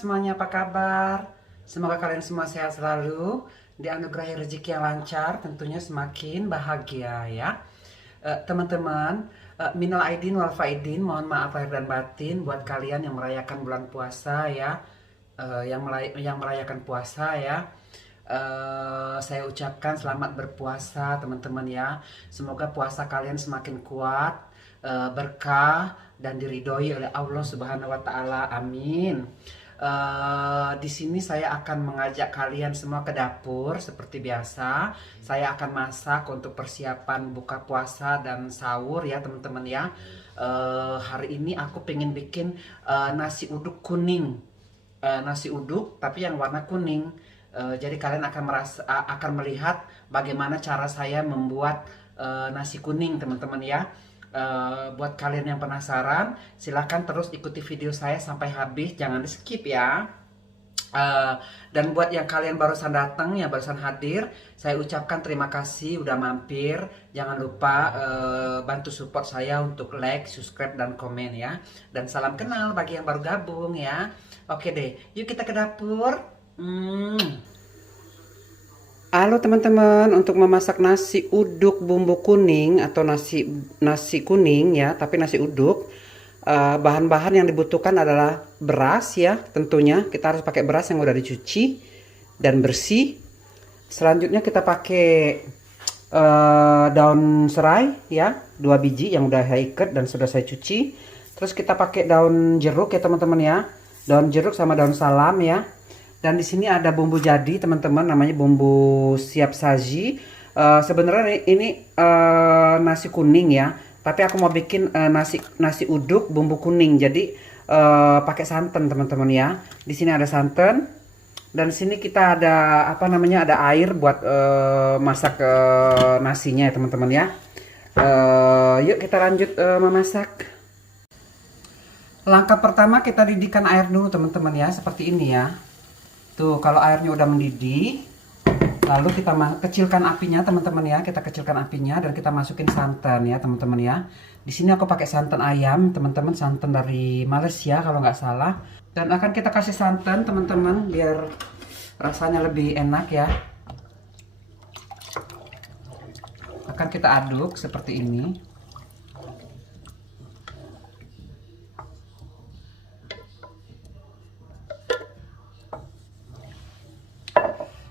semuanya, apa kabar? Semoga kalian semua sehat selalu, dianugerahi rezeki yang lancar, tentunya semakin bahagia ya. Teman-teman, minal aidin wal faidin, mohon maaf lahir dan batin buat kalian yang merayakan bulan puasa ya, yang merayakan puasa ya. Saya ucapkan selamat berpuasa teman-teman ya. Semoga puasa kalian semakin kuat, berkah dan diridhoi oleh Allah Subhanahu wa taala. Amin. Di sini saya akan mengajak kalian semua ke dapur seperti biasa. Saya akan masak untuk persiapan buka puasa dan sahur ya teman-teman ya. Hari ini aku pengen bikin nasi uduk kuning, nasi uduk tapi yang warna kuning. Jadi kalian akan melihat bagaimana cara saya membuat nasi kuning teman-teman ya. Buat kalian yang penasaran, silahkan terus ikuti video saya sampai habis, jangan di skip ya. Dan buat yang kalian barusan datang ya, barusan hadir, saya ucapkan terima kasih udah mampir. Jangan lupa bantu support saya untuk like, subscribe, dan komen ya. Dan salam kenal bagi yang baru gabung ya. Oke deh, yuk kita ke dapur. Halo teman-teman, untuk memasak nasi uduk bumbu kuning atau nasi kuning ya, tapi nasi uduk, bahan-bahan yang dibutuhkan adalah beras ya, tentunya kita harus pakai beras yang udah dicuci dan bersih. Selanjutnya kita pakai daun serai ya, 2 biji yang udah saya ikat dan sudah saya cuci. Terus kita pakai daun jeruk ya teman-teman ya, daun jeruk sama daun salam ya. Dan di sini ada bumbu jadi teman-teman, namanya bumbu siap saji. Sebenarnya ini nasi kuning ya, tapi aku mau bikin nasi uduk bumbu kuning. Jadi pakai santan teman-teman ya. Di sini ada santan dan di sini kita ada ada air buat masak nasinya ya teman-teman ya. Yuk kita lanjut memasak. Langkah pertama kita didihkan air dulu teman-teman ya, seperti ini ya. Tuh, kalau airnya udah mendidih, lalu kita kecilkan apinya teman-teman ya. Kita kecilkan apinya dan kita masukin santan ya teman-teman ya. Di sini aku pakai santan ayam teman-teman, santan dari Malaysia kalau nggak salah. Dan akan kita kasih santan teman-teman biar rasanya lebih enak ya. Akan kita aduk seperti ini.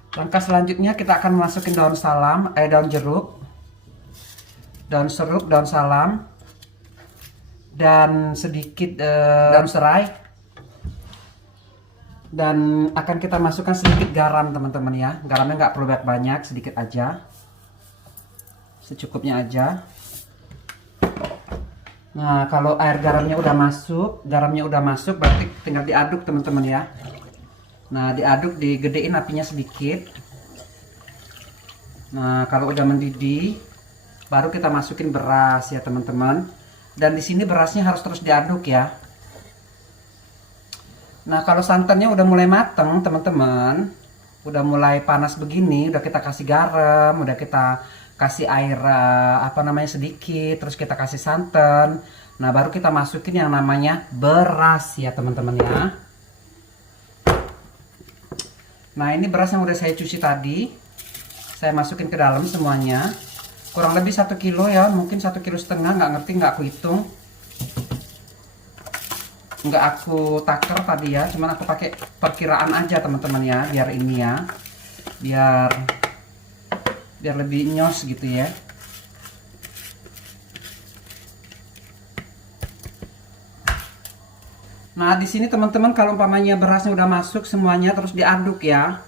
Langkah selanjutnya kita akan masukin daun salam, daun jeruk, daun seruk, daun salam, dan sedikit daun serai. Dan akan kita masukkan sedikit garam teman-teman ya. Garamnya nggak perlu banyak, sedikit aja, secukupnya aja. Nah, kalau air garamnya udah masuk, berarti tinggal diaduk teman-teman ya. Nah, diaduk, digedein apinya sedikit. Nah, kalau udah mendidih, baru kita masukin beras ya teman-teman. Dan di sini berasnya harus terus diaduk ya. Nah, kalau santannya udah mulai mateng teman-teman, udah mulai panas begini, udah kita kasih garam, udah kita kasih air sedikit, terus kita kasih santan. Nah, baru kita masukin yang namanya beras ya teman-teman ya. Nah, ini beras yang udah saya cuci tadi, saya masukin ke dalam semuanya. Kurang lebih 1 kilo ya, mungkin 1,5 kilo, nggak ngerti, nggak aku hitung, nggak aku taker tadi ya. Cuman aku pakai perkiraan aja teman-teman ya, biar ini ya, biar lebih nyos gitu ya. Nah, di sini teman-teman, kalau umpamanya berasnya udah masuk semuanya, terus diaduk ya.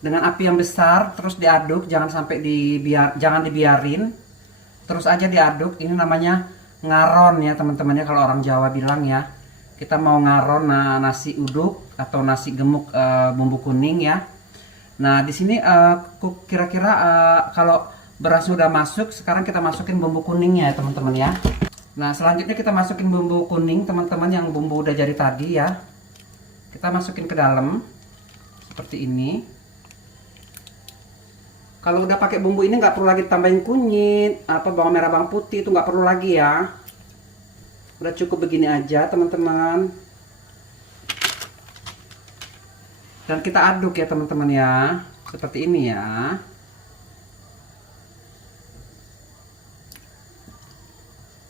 Dengan api yang besar, terus diaduk, jangan sampai jangan dibiarin. Terus aja diaduk. Ini namanya ngaron ya teman-teman ya, kalau orang Jawa bilang ya. Kita mau ngaron nasi uduk atau nasi gemuk bumbu kuning ya. Nah, di sini kira-kira kalau berasnya udah masuk, sekarang kita masukin bumbu kuningnya ya teman-teman ya. Nah, selanjutnya kita masukin bumbu kuning teman-teman, yang bumbu udah jadi tadi ya. Kita masukin ke dalam seperti ini. Kalau udah pakai bumbu ini nggak perlu lagi tambahin kunyit, bawang merah, bawang putih, itu nggak perlu lagi ya. Udah cukup begini aja teman-teman. Dan kita aduk ya teman-teman ya, seperti ini ya.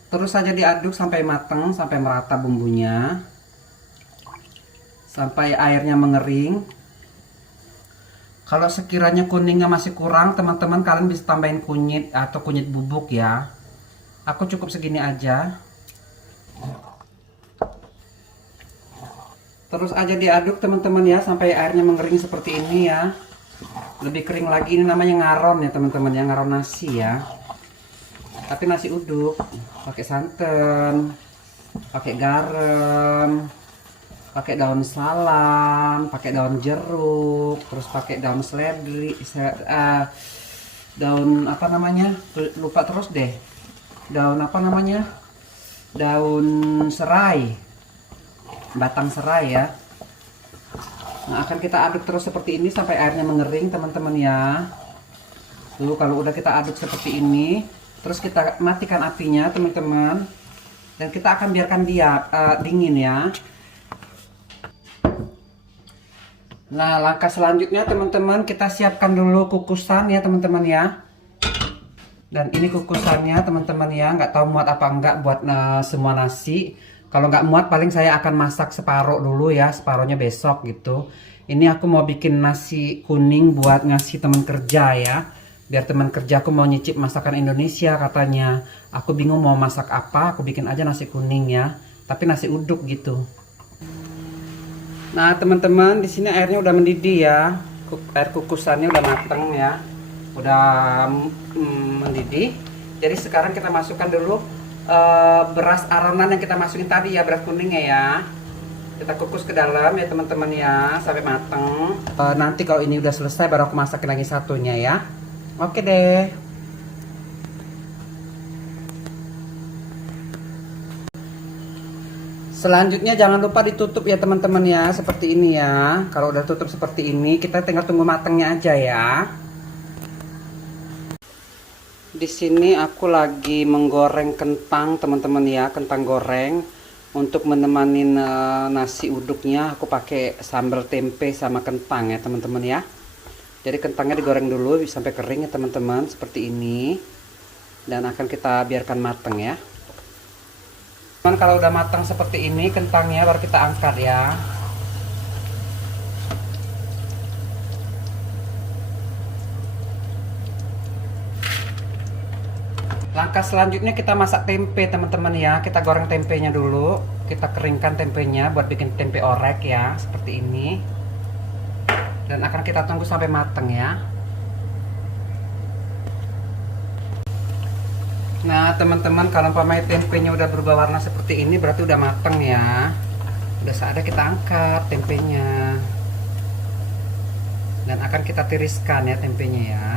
Terus saja diaduk sampai matang, sampai merata bumbunya, sampai airnya mengering. Kalau sekiranya kuningnya masih kurang, teman-teman kalian bisa tambahin kunyit atau kunyit bubuk ya. Aku cukup segini aja. Terus aja diaduk teman-teman ya, sampai airnya mengering seperti ini ya. Lebih kering lagi, ini namanya ngaron ya teman-teman ya, ngaron nasi ya. Tapi nasi uduk, pakai santan, pakai garam, pakai daun salam, pakai daun jeruk, terus pakai daun seledri, daun apa namanya? Lupa terus deh. Daun apa namanya? Daun serai. Batang serai ya. Nah, akan kita aduk terus seperti ini sampai airnya mengering teman-teman ya. Tuh, kalau udah kita aduk seperti ini, terus kita matikan apinya teman-teman, dan kita akan biarkan dia dingin ya. Nah, langkah selanjutnya teman-teman, kita siapkan dulu kukusan ya teman-teman ya. Dan ini kukusannya teman-teman ya, nggak tahu muat apa enggak buat semua nasi. Kalau nggak muat paling saya akan masak separuh dulu ya, separuhnya besok gitu. Ini aku mau bikin nasi kuning buat ngasih teman kerja ya. Biar teman kerjaku mau nyicip masakan Indonesia katanya. Aku bingung mau masak apa, aku bikin aja nasi kuning ya. Tapi nasi uduk gitu. Nah teman-teman, di sini airnya udah mendidih ya. Air kukusannya udah mateng ya. Udah mendidih. Jadi sekarang kita masukkan dulu beras aronan yang kita masukin tadi ya, beras kuningnya ya. Kita kukus ke dalam ya teman-teman ya, sampai mateng. Nanti kalau ini udah selesai baru aku masakin lagi satunya ya. Oke deh. Selanjutnya jangan lupa ditutup ya teman-teman ya, seperti ini ya. Kalau udah tutup seperti ini, kita tinggal tunggu matangnya aja ya. Di sini aku lagi menggoreng kentang teman-teman ya, kentang goreng. Untuk menemani nasi uduknya aku pakai sambal tempe sama kentang ya teman-teman ya. Jadi kentangnya digoreng dulu sampai kering ya teman-teman, seperti ini. Dan akan kita biarkan matang ya. Teman, kalau udah matang seperti ini kentangnya baru kita angkat ya. Langkah selanjutnya kita masak tempe teman-teman ya. Kita goreng tempenya dulu. Kita keringkan tempenya buat bikin tempe orek ya, seperti ini. Dan akan kita tunggu sampai matang ya. Nah teman-teman, kalau umpamanya tempenya udah berubah warna seperti ini berarti udah matang ya. Udah saatnya kita angkat tempenya. Dan akan kita tiriskan ya tempenya ya.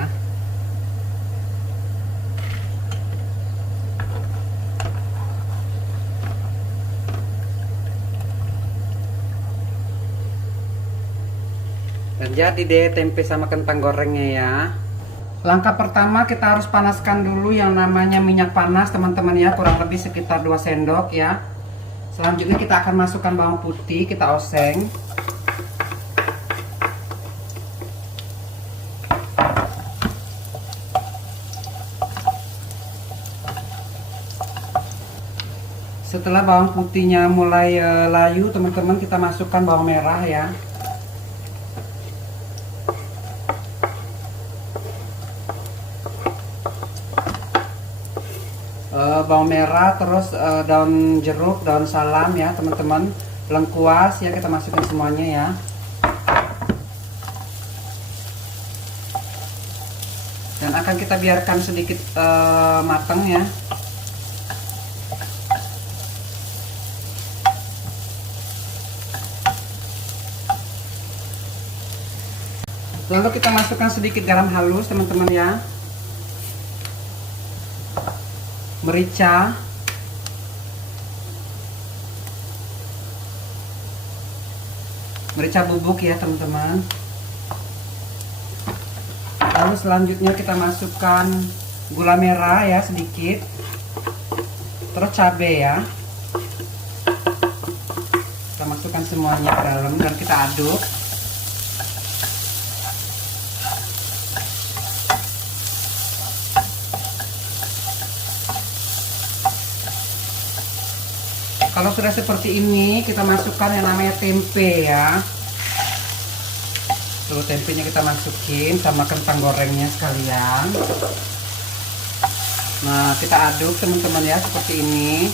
Dan jadi deh tempe sama kentang gorengnya ya. Langkah pertama kita harus panaskan dulu yang namanya minyak panas teman-teman ya, kurang lebih sekitar 2 sendok ya. Selanjutnya kita akan masukkan bawang putih, kita oseng. Setelah bawang putihnya mulai layu teman-teman, kita masukkan bawang merah ya. Bawang merah, terus daun jeruk, daun salam ya teman-teman, lengkuas ya, kita masukin semuanya ya. Dan akan kita biarkan sedikit matang ya. Lalu kita masukkan sedikit garam halus teman-teman ya. Merica, merica bubuk ya teman-teman. Lalu selanjutnya kita masukkan gula merah ya sedikit, terus cabai ya. Kita masukkan semuanya ke dalam dan kita aduk. Kalau sudah seperti ini, kita masukkan yang namanya tempe ya. Tuh, tempenya kita masukin sama kentang gorengnya sekalian. Nah, kita aduk teman-teman ya, seperti ini.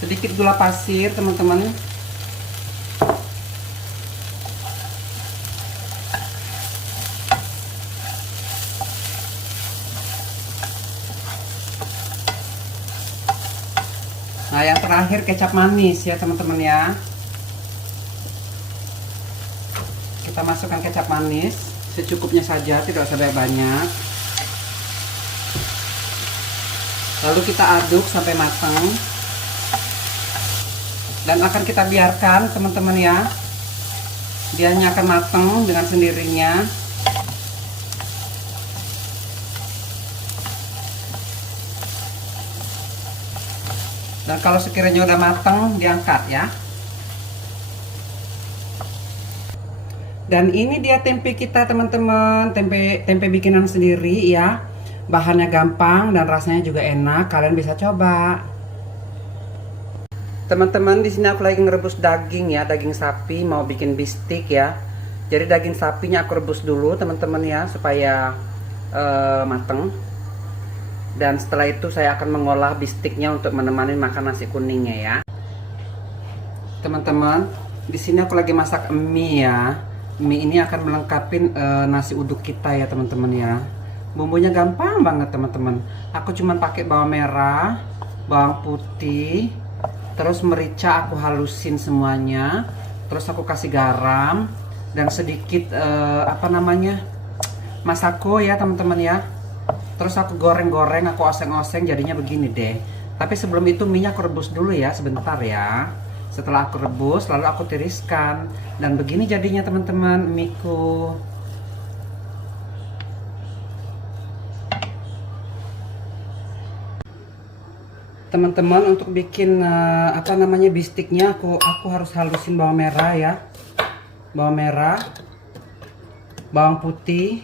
Sedikit gula pasir teman-teman. Nah, yang terakhir kecap manis ya teman-teman ya. Kita masukkan kecap manis secukupnya saja, tidak usah banyak. Lalu kita aduk sampai matang. Dan akan kita biarkan teman-teman ya, dianya akan matang dengan sendirinya. Dan kalau sekiranya udah matang, diangkat ya. Dan ini dia tempe kita teman-teman, tempe bikinan sendiri ya. Bahannya gampang dan rasanya juga enak, kalian bisa coba. Teman-teman, di sini aku lagi ngerebus daging ya, daging sapi, mau bikin bistik ya. Jadi daging sapinya aku rebus dulu teman-teman ya, supaya mateng. Dan setelah itu saya akan mengolah bistiknya untuk menemani makan nasi kuningnya ya. Teman-teman, di sini aku lagi masak mie ya. Mie ini akan melengkapi nasi uduk kita ya teman-teman ya. Bumbunya gampang banget teman-teman. Aku cuman pakai bawang merah, bawang putih, terus merica aku halusin semuanya, terus aku kasih garam dan sedikit masako ya teman-teman ya. Terus aku goreng-goreng, aku oseng-oseng, jadinya begini deh. Tapi sebelum itu minyak aku rebus dulu ya sebentar ya. Setelah aku rebus lalu aku tiriskan, dan begini jadinya teman-teman miku. Teman-teman, untuk bikin bistiknya aku harus halusin bawang merah ya. Bawang merah, bawang putih.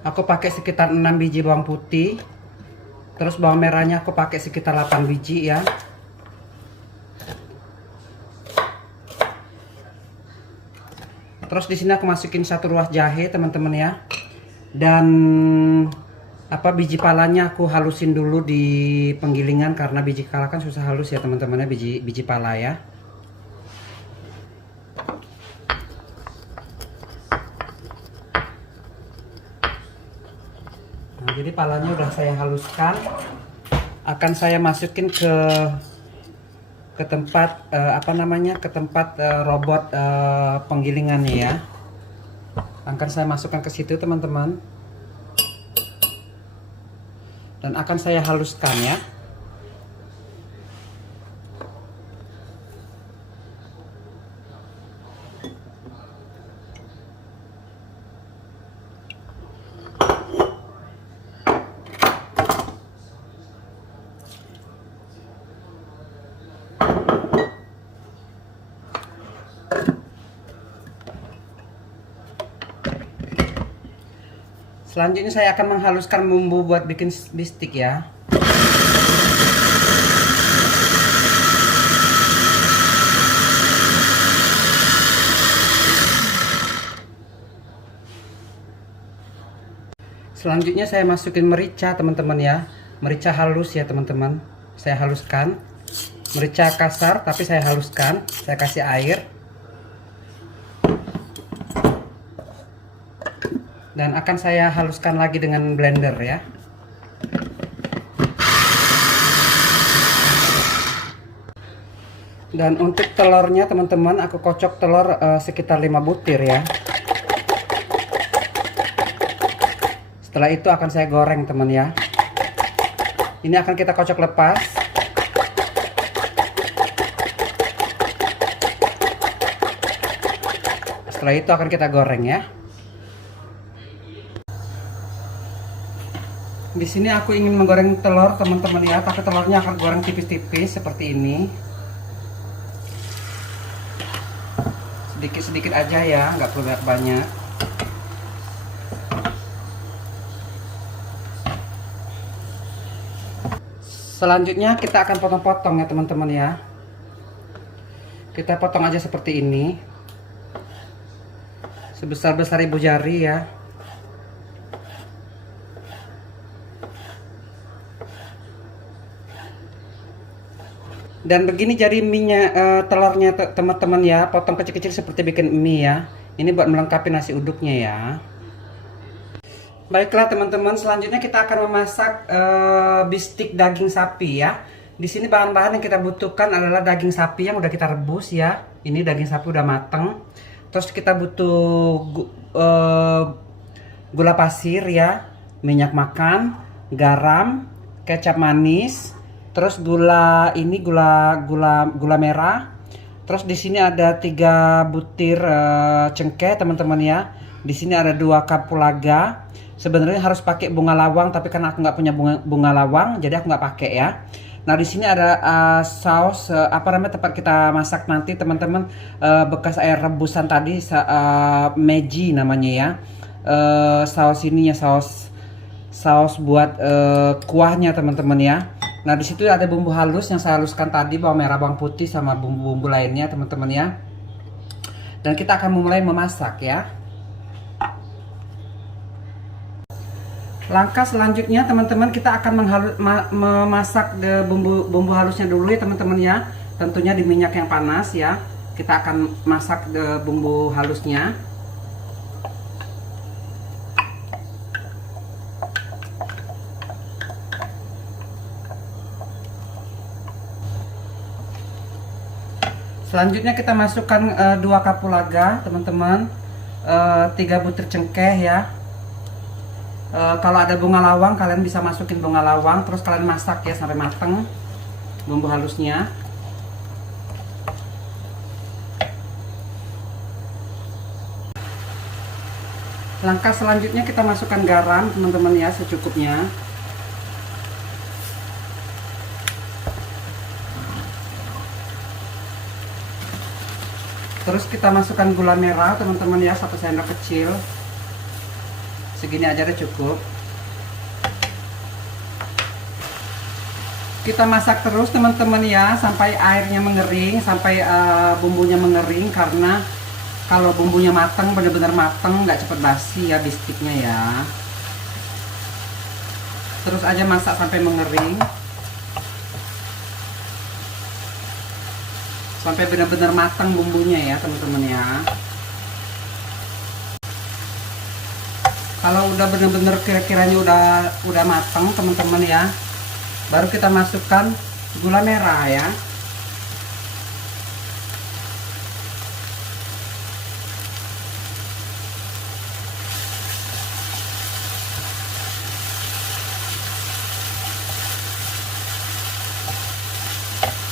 Aku pakai sekitar 6 biji bawang putih. Terus bawang merahnya aku pakai sekitar 8 biji ya. Terus di sini aku masukin 1 ruas jahe teman-teman ya. Dan biji palanya aku halusin dulu di penggilingan, karena biji pala kan susah halus ya teman-teman ya, biji pala ya. Nah, jadi palanya udah saya haluskan. Akan saya masukin ke tempat robot penggilingannya ya. Akan saya masukkan ke situ teman-teman. Dan akan saya haluskan ya. Selanjutnya saya akan menghaluskan bumbu buat bikin bistik ya. Selanjutnya saya masukin merica teman-teman ya. Merica halus ya teman-teman. Saya haluskan. Merica kasar tapi saya haluskan. Saya kasih air. Dan akan saya haluskan lagi dengan blender ya. Dan untuk telurnya teman-teman, aku kocok telur sekitar 5 butir ya. Setelah itu akan saya goreng teman ya. Ini akan kita kocok lepas. Setelah itu akan kita goreng ya. Di sini aku ingin menggoreng telur teman-teman ya, tapi telurnya akan goreng tipis-tipis seperti ini. Sedikit-sedikit aja ya, nggak perlu banyak. Selanjutnya kita akan potong-potong ya teman-teman ya. Kita potong aja seperti ini, sebesar-besar ibu jari ya. Dan begini jadi mie-nya, telurnya teman-teman ya, potong kecil-kecil seperti bikin mie ya. Ini buat melengkapi nasi uduknya ya. Baiklah teman-teman, selanjutnya kita akan memasak bistik daging sapi ya. Di sini bahan-bahan yang kita butuhkan adalah daging sapi yang udah kita rebus ya. Ini daging sapi udah mateng. Terus kita butuh gula pasir ya, minyak makan, garam, kecap manis. Terus gula merah. Terus di sini ada 3 butir cengkeh teman-teman ya. Di sini ada 2 kapulaga. Sebenarnya harus pakai bunga lawang, tapi karena aku nggak punya bunga lawang, jadi aku nggak pakai ya. Nah di sini ada saus apa namanya tempat kita masak nanti teman-teman, bekas air rebusan tadi, Meiji namanya ya. Saus ininya saus buat kuahnya teman-teman ya. Nah di situ ada bumbu halus yang saya haluskan tadi, bawang merah, bawang putih sama bumbu-bumbu lainnya teman-teman ya. Dan kita akan mulai memasak ya. Langkah selanjutnya teman-teman, kita akan memasak bumbu halusnya dulu ya teman-teman ya. Tentunya di minyak yang panas ya. Kita akan masak bumbu halusnya. Selanjutnya kita masukkan 2 kapulaga teman-teman, 3 butir cengkeh ya. Kalau ada bunga lawang kalian bisa masukin bunga lawang, terus kalian masak ya sampai mateng bumbu halusnya. Langkah selanjutnya kita masukkan garam teman-teman ya, secukupnya. Terus kita masukkan gula merah teman-teman ya, 1 sendok kecil. Segini aja udah cukup. Kita masak terus teman-teman ya sampai airnya mengering, sampai bumbunya mengering, karena kalau bumbunya matang, benar-benar matang, nggak cepet basi ya bistiknya ya. Terus aja masak sampai mengering, sampai benar-benar matang bumbunya ya teman-teman ya. Kalau udah bener-bener kira-kiranya udah matang teman-teman ya, baru kita masukkan gula merah ya.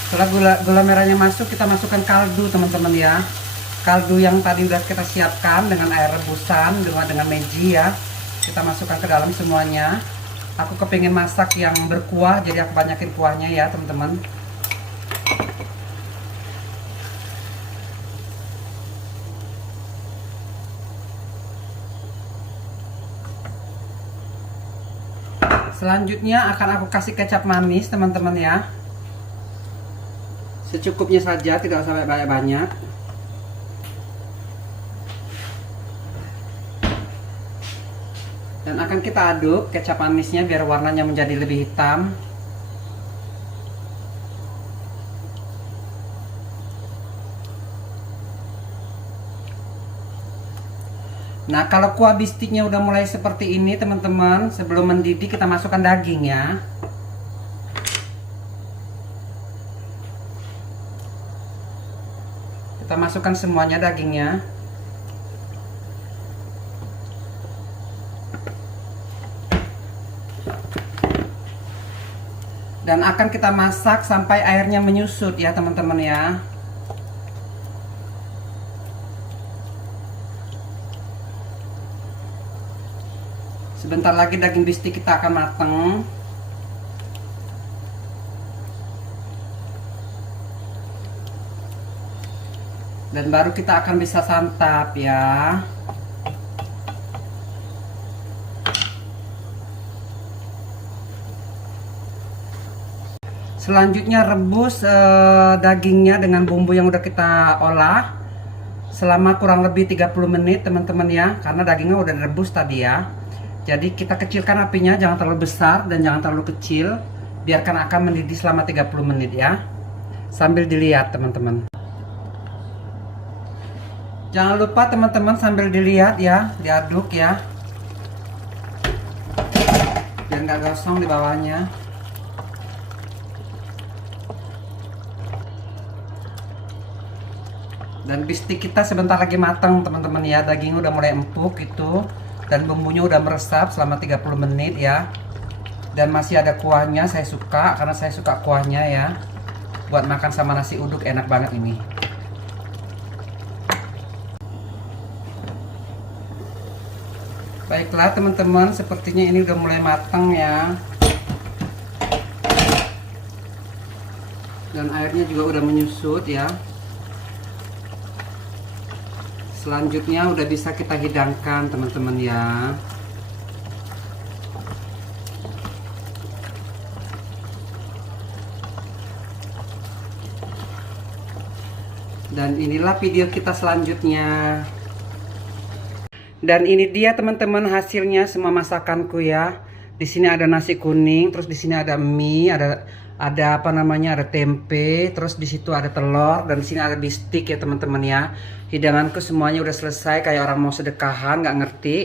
Setelah gula merahnya masuk, kita masukkan kaldu teman-teman ya. Kaldu yang tadi udah kita siapkan dengan air rebusan dengan Meiji ya. Kita masukkan ke dalam semuanya. Aku kepingin masak yang berkuah, jadi aku banyakin kuahnya ya teman-teman. Selanjutnya akan aku kasih kecap manis teman-teman ya. Secukupnya saja, tidak usah banyak-banyak. Dan akan kita aduk kecap manisnya biar warnanya menjadi lebih hitam. Nah kalau kuah bistiknya udah mulai seperti ini teman-teman, sebelum mendidih kita masukkan daging ya. Kita masukkan semuanya dagingnya. Dan akan kita masak sampai airnya menyusut ya teman-teman ya. Sebentar lagi daging bistik kita akan mateng. Dan baru kita akan bisa santap ya. Selanjutnya rebus dagingnya dengan bumbu yang udah kita olah selama kurang lebih 30 menit teman-teman ya, karena dagingnya udah direbus tadi ya. Jadi kita kecilkan apinya, jangan terlalu besar dan jangan terlalu kecil, biarkan akan mendidih selama 30 menit ya, sambil dilihat teman-teman. Jangan lupa teman-teman sambil dilihat ya, diaduk ya, biar nggak gosong di bawahnya. Dan bistik kita sebentar lagi matang teman-teman ya, dagingnya udah mulai empuk gitu, dan bumbunya udah meresap selama 30 menit ya. Dan masih ada kuahnya, saya suka karena saya suka kuahnya ya. Buat makan sama nasi uduk enak banget ini. Baiklah teman-teman, sepertinya ini udah mulai matang ya. Dan airnya juga udah menyusut ya. Selanjutnya udah bisa kita hidangkan teman-teman ya. Dan inilah video kita selanjutnya. Dan ini dia teman-teman hasilnya semua masakanku ya. Di sini ada nasi kuning, terus di sini ada mie, ada apa namanya, ada tempe, terus di situ ada telur, dan di sini ada bistik ya teman-teman ya. Hidanganku semuanya udah selesai, kayak orang mau sedekahan, nggak ngerti.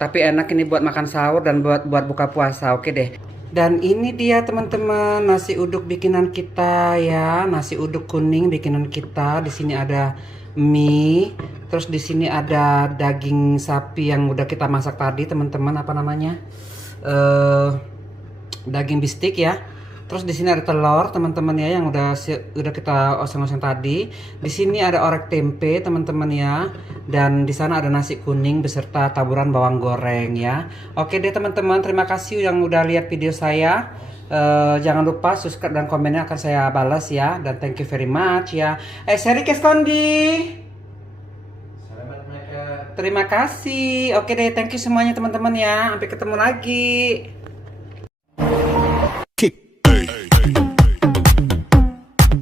Tapi enak ini buat makan sahur dan buat buka puasa, oke deh. Dan ini dia teman-teman nasi uduk bikinan kita ya, nasi uduk kuning bikinan kita. Di sini ada mie, terus di sini ada daging sapi yang udah kita masak tadi teman-teman, apa namanya, daging bistik ya. Terus di sini ada telur teman-teman ya, yang udah kita oseng-oseng tadi. Di sini ada orek tempe teman-teman ya, dan di sana ada nasi kuning beserta taburan bawang goreng ya. Oke deh teman-teman, terima kasih yang udah lihat video saya. Jangan lupa subscribe dan komennya akan saya balas ya, dan thank you very much ya. Seri Keskondi, terima kasih. Oke deh, thank you semuanya teman-teman ya, sampai ketemu lagi.